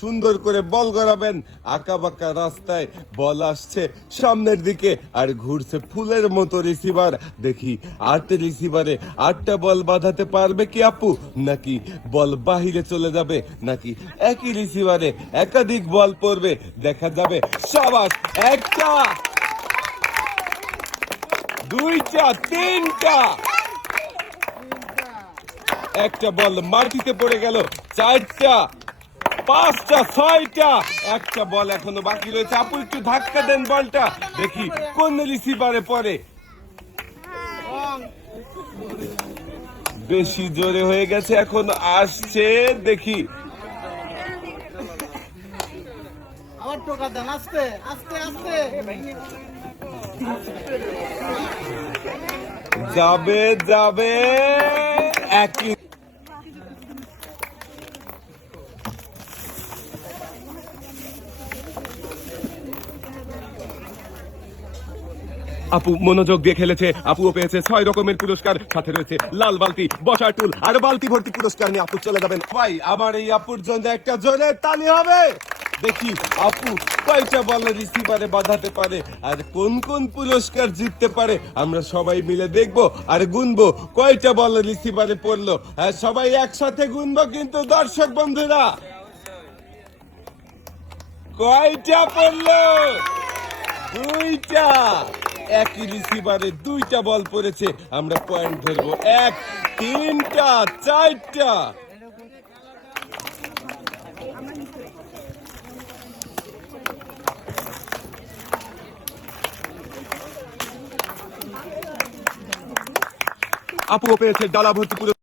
সুন্দর করে বল গড়াবেন। আঁকা বাঁকা রাস্তায় বল আসছে সামনের দিকে আর ঘুরছে ফুলের মতো রিসিভার। দেখি 8 রিসিভারে 8টা বল বাঁধাতে পারবে কি আপু, নাকি বল বাহিরে চলে যাবে, নাকি একই রিসিভারে একাধিক বল পড়বে, দেখা যাবে। সাবাস, একটা, দুইটা, তিনটা, একটা বল মাটিতে পড়ে গেল, 4টা, 5টা, 6টা, একটা বল এখনো বাকি রয়েছে। আপু একটু ধাক্কা দেন বলটা, দেখি কোন রিসিভারে পড়ে। বেশি জোরে হয়ে গেছে, এখন আসছে, দেখি। আবার টোকা দেন, আস্তে আস্তে আস্তে। যাবে যাবে, একই। আপু মনোযোগ দিয়ে খেলেছে, আপুও পেয়েছে 6 রকমের পুরস্কার, সাথে রয়েছে লাল বালতি, বসার টুল আর বালতি ভর্তি পুরস্কার নিয়ে আপু চলে যাবেন। ভাই আমার এই আপুর জন্য একটা জোরে তালি হবে। দেখি আপু কয়টা বল রিসিভারে বাঁধাতে পারে আর কোন কোন পুরস্কার জিততে পারে। আমরা সবাই মিলে দেখবো আর গুনবো কয়টা বল রিসিভারে পড়লো। হ্যাঁ, সবাই একসাথে গুনবো কিন্তু দর্শক বন্ধুরা। কয়টা পড়লো? 2টা। একই রিসিভারে 2টা বল পড়েছে, আমরা পয়েন্ট ধরবো। 1, 3টা, 4টা। আপুও পেয়েছে ডালা ভর্তি পুরস্কার।